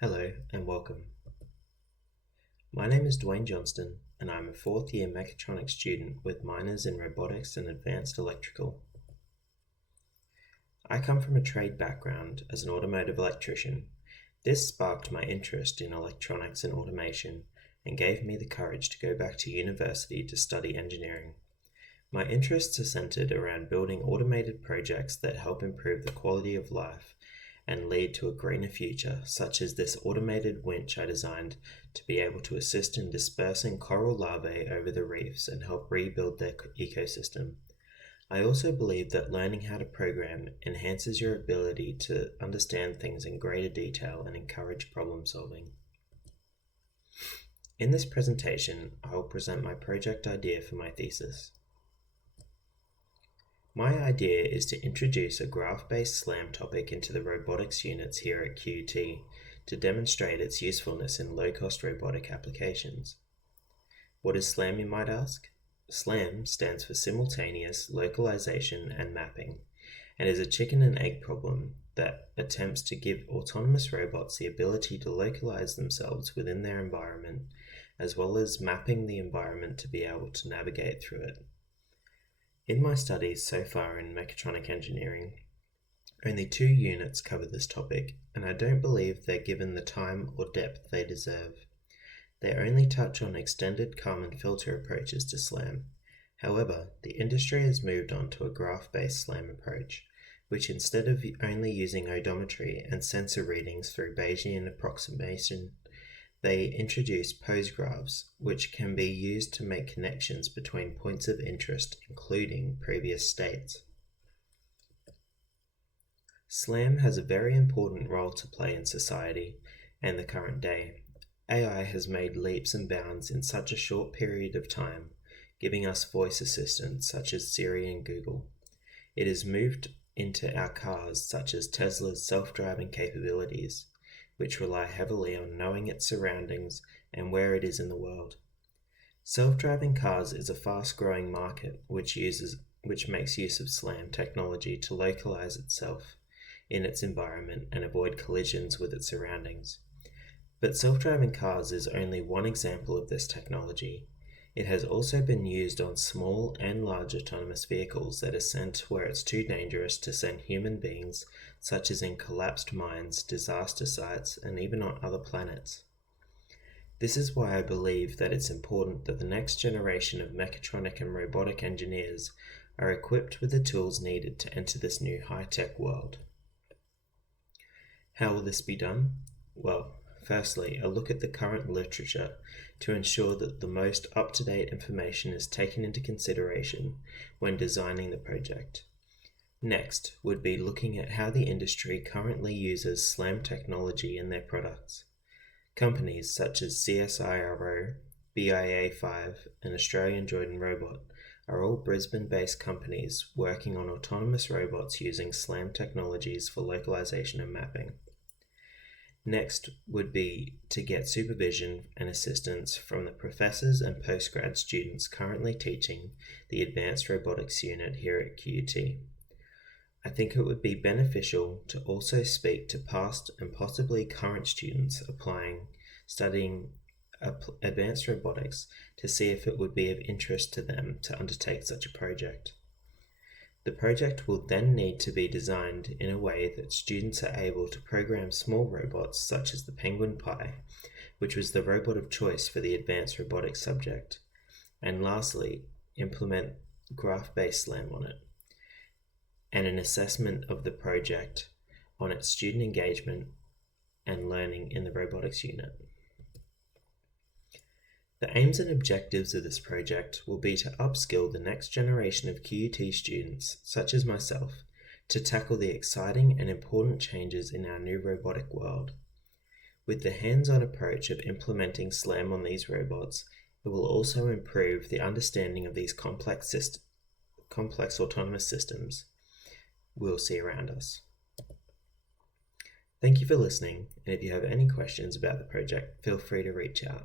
Hello and welcome. My name is Dwayne Johnston and I'm a fourth year mechatronics student with minors in robotics and advanced electrical. I come from a trade background as an automotive electrician. This sparked my interest in electronics and automation and gave me the courage to go back to university to study engineering. My interests are centered around building automated projects that help improve the quality of life and lead to a greener future, such as this automated winch I designed to be able to assist in dispersing coral larvae over the reefs and help rebuild their ecosystem. I also believe that learning how to program enhances your ability to understand things in greater detail and encourage problem solving. In this presentation, I will present my project idea for my thesis. My idea is to introduce a graph-based SLAM topic into the robotics units here at QUT to demonstrate its usefulness in low-cost robotic applications. What is SLAM, you might ask? SLAM stands for Simultaneous Localization and Mapping, and is a chicken and egg problem that attempts to give autonomous robots the ability to localize themselves within their environment, as well as mapping the environment to be able to navigate through it. In my studies so far in mechatronic engineering, only 2 units cover this topic, and I don't believe they're given the time or depth they deserve. They only touch on extended Kalman filter approaches to SLAM. However, the industry has moved on to a graph-based SLAM approach, which instead of only using odometry and sensor readings through Bayesian approximation, they introduce pose graphs, which can be used to make connections between points of interest, including previous states. SLAM has a very important role to play in society and the current day. AI has made leaps and bounds in such a short period of time, giving us voice assistants such as Siri and Google. It has moved into our cars, such as Tesla's self-driving capabilities, which rely heavily on knowing its surroundings and where it is in the world. Self-driving cars is a fast-growing market which makes use of SLAM technology to localize itself in its environment and avoid collisions with its surroundings. But self-driving cars is only one example of this technology. It has also been used on small and large autonomous vehicles that are sent where it's too dangerous to send human beings, such as in collapsed mines, disaster sites, and even on other planets. This is why I believe that it's important that the next generation of mechatronic and robotic engineers are equipped with the tools needed to enter this new high-tech world. How will this be done? Well, firstly, a look at the current literature to ensure that the most up-to-date information is taken into consideration when designing the project. Next would be looking at how the industry currently uses SLAM technology in their products. Companies such as CSIRO, BIA5, and Australian Jordan Robot are all Brisbane-based companies working on autonomous robots using SLAM technologies for localization and mapping. Next would be to get supervision and assistance from the professors and postgrad students currently teaching the Advanced Robotics Unit here at QUT. I think it would be beneficial to also speak to past and possibly current students studying advanced robotics to see if it would be of interest to them to undertake such a project. The project will then need to be designed in a way that students are able to program small robots such as the Penguin Pi, which was the robot of choice for the advanced robotics subject, and lastly, implement graph-based SLAM on it, and an assessment of the project on its student engagement and learning in the robotics unit. The aims and objectives of this project will be to upskill the next generation of QUT students, such as myself, to tackle the exciting and important changes in our new robotic world. With the hands-on approach of implementing SLAM on these robots, it will also improve the understanding of these complex autonomous systems we'll see around us. Thank you for listening, and if you have any questions about the project, feel free to reach out.